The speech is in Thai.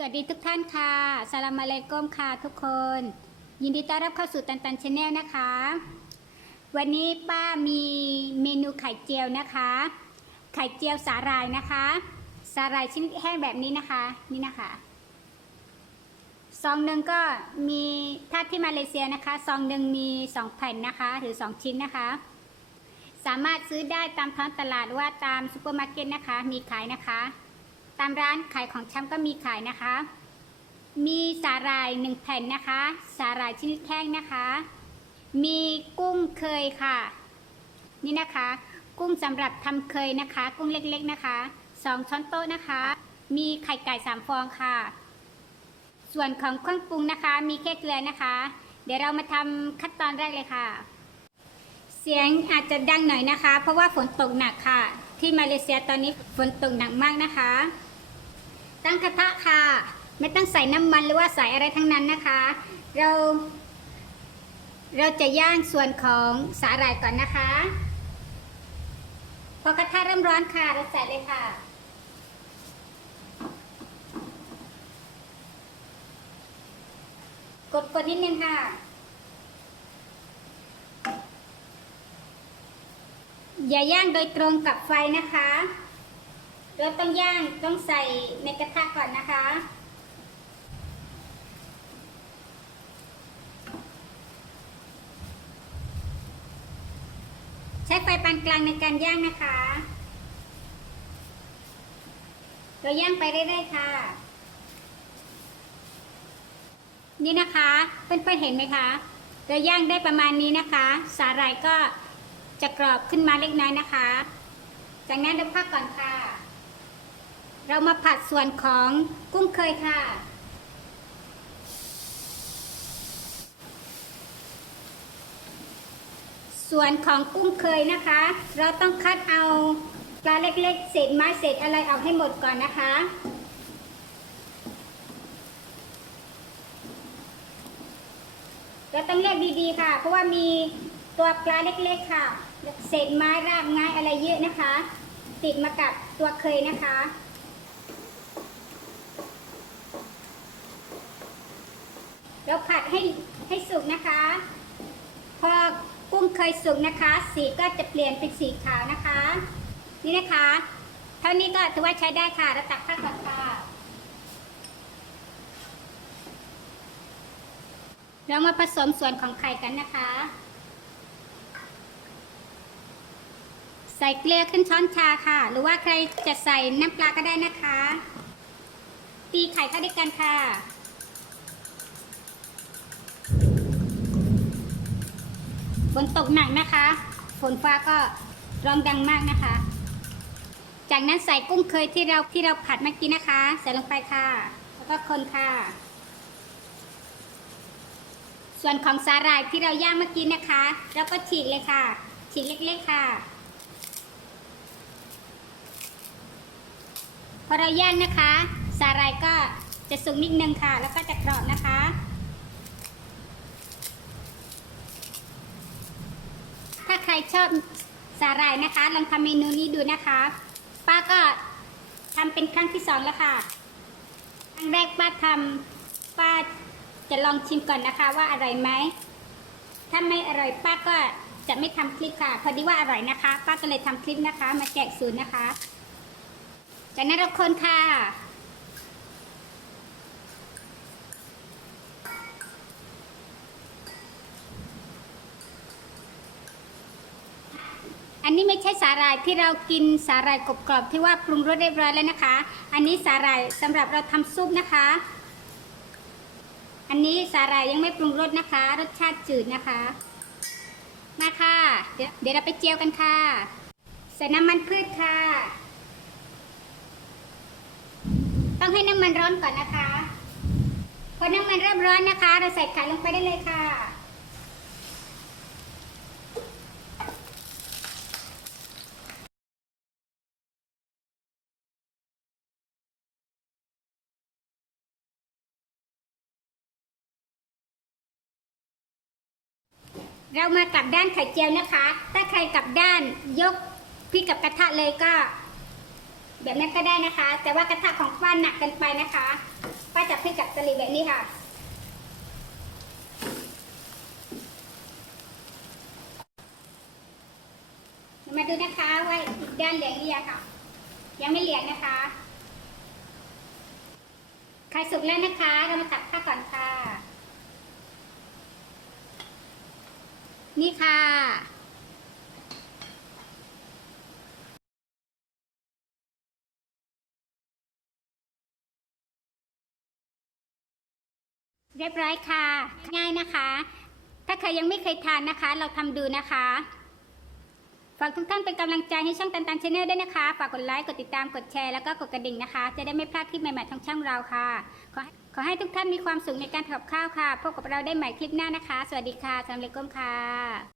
สวัสดีทุกท่านค่ะสลามอะลัยกุมค่ะทุกคน ยินดีต้อนรับเข้าสู่ตันตันชาแนลนะคะ วันนี้ป้ามีเมนูไข่เจียวนะคะ ไข่เจียวสาหร่ายนะคะ สาหร่ายชนิดแห้งแบบนี้นะคะนี่นะคะซองหนึ่งก็มีถ้าที่มาเลเซียนะคะซองหนึ่งมีสองแผ่นนะคะ หรือสองชิ้นนะคะ สามารถซื้อได้ตามท้องตลาดว่าตามซูเปอร์มาร์เก็ตนะคะ มีขายนะคะ ตามร้านขายของชำก็มีขายนะคะ มีสาหร่ายหนึ่งแผ่นนะคะ สาหร่ายชนิดแห้งนะคะ มีกุ้งเคยค่ะ นี่นะคะ กุ้งสำหรับทำเคยนะคะ กุ้งเล็กๆนะคะสองช้อนโต๊ะนะคะ มีไข่ไก่สามฟองค่ะ ส่วนของเครื่องปรุงนะคะ มีแค่เกลือนะคะ เดี๋ยวเรามาทำขั้นตอนแรกเลยค่ะ เสียงอาจจะดังหน่อยนะคะ เพราะว่าฝนตกหนักค่ะ ที่มาเลเซียตอนนี้ฝนตกหนักมากนะคะ ตั้งกระทะค่ะ ไม่ต้องใส่น้ำมันหรือว่าใส่อะไรทั้งนั้นนะคะ เรา เราจะย่างส่วนของสาหร่ายก่อนนะคะ พอกระทะเริ่มร้อนค่ะเราใส่เลยค่ะกดกดนิดนึงค่ะ อย่าย่างโดยตรงกับไฟนะคะ เราต้องย่างต้องใส่ในกระทะก่อนนะคะ ใช้ไฟปานกลางในการย่างนะคะ เราย่างไปเรื่อยๆค่ะ นี่นะคะเพื่อนๆเห็นไหมคะเราย่างได้ประมาณนี้นะคะ สาหร่ายก็จะกรอบขึ้นมาเล็กน้อยนะคะ จากนั้นเราพักก่อนค่ะ เรามาผัดส่วนของกุ้งเคยค่ะ ส่วนของกุ้งเคยนะคะ เราต้องคัดเอาปลาเล็กๆ เศษไม้เศษอะไรเอาให้หมดก่อนนะคะเราต้องเลือกดีๆค่ะ เพราะว่ามีตัวปลาเล็กๆค่ะ เศษไม้รากไม้อะไรเยอะนะคะ ติดมากับตัวเคยนะคะ เราผัดให้ให้สุกนะคะ พอกุ้งเคยสุกนะคะ สีก็จะเปลี่ยนเป็นสีขาวนะคะ นี่นะคะ เท่านี้ก็ถือว่าใช้ได้ค่ะเราตักข้าวก่อนค่ะเรามาผสมส่วนของไข่กันนะคะ ใส่เกลือขึ้นช้อนชาค่ะ หรือว่าใครจะใส่น้ำปลาก็ได้นะคะ ตีไข่เข้าด้วยกันค่ะ นตกหนักนะคะ ฝนฟ้าก็ร้องดังมากนะคะ จากนั้นใส่กุ้งเคยที่เราที่เราผัดเมื่อกี้นะคะ ใส่ลงไปค่ะ แล้วก็คนค่ะ ส่วนของสาหร่ายที่เราย่างเมื่อกี้นะคะเราก็ฉีกเลยค่ะ ฉีกเล็กๆค่ะ พอเราย่างนะคะ สาหร่ายก็จะสุกนิดนึงค่ะ แล้วก็จะกรอบนะคะ ถ้าใค รชอบสาหร่ายนะคะ ลองทำเมนูนี้ดูนะคะ ป้าก็ทำเป็นครั้งที่สองแล้วค่ะ ครั้งแรกป้าทำป้าจะลองชิมก่อนนะคะ ว่าอร่อยไหม ถ้าไม่อร่อยป้าก็จะไม่ทำคลิปค่ะ พอดีว่าอร่อยนะคะ ป้าก็เลยทำคลิปนะคะ มาแจกสูตรนะคะ จากนั้นเราคนค่ะ อันนี้ไม่ใช่สาหร่ายที่เรากินสาหร่ายกรอบๆที่ว่าปรุงรสเรียบร้อยแล้วนะคะ อันนี้สาหร่ายสำหรับเราทำซุปนะคะ อันนี้สาหร่ายยังไม่ปรุงรสนะคะ รสชาติจืดนะคะ มาค่ะเดี๋ยวเดี๋ยวเราไปเจียวกันค่ะ ใส่น้ำมันพืชค่ะ ต้องให้น้ำมันร้อนก่อนนะคะพอน้ำมันเริ่มร้อนนะคะ เราใส่ไข่ลงไปได้เลยค่ะ เรามากลับด้านไข่เจียวนะคะ ถ้าใครกลับด้านยกพริกกับกระทะเลยก็ แบบนั้นก็ได้นะคะ แต่ว่ากระทะของป้าหนักเกินไปนะคะป้าป้าจะพลิกกับสลิดแบบนี้ค่ะมาดูนะคะว่าอีกด้านเหลืองหรือยังค่ะ ยังไม่เหลืองนะคะไข่สุกแล้วนะคะ เรามาตักข้าก่อนค่ะ นี่ค่ะเรียบร้อยค่ะ ง่ายนะคะ ถ้าใครยังไม่เคยทานนะคะ เราทำดูนะคะ ฝากทุกท่านเป็นกำลังใจให้ช่องตันตันชาแนลด้วยนะคะ ฝากกดไลค์ กดติดตาม กดแชร์ แล้วก็กดกระดิ่งนะคะ จะได้ไม่พลาดคลิปใหม่ๆทางช่องเราค่ะ ขอให้ขอให้ทุกท่านมีความสุขในการทำกับข้าวค่ะ พบกับเราได้ใหม่คลิปหน้านะคะ สวัสดีค่ะสลามอะลัยกุมค่ะ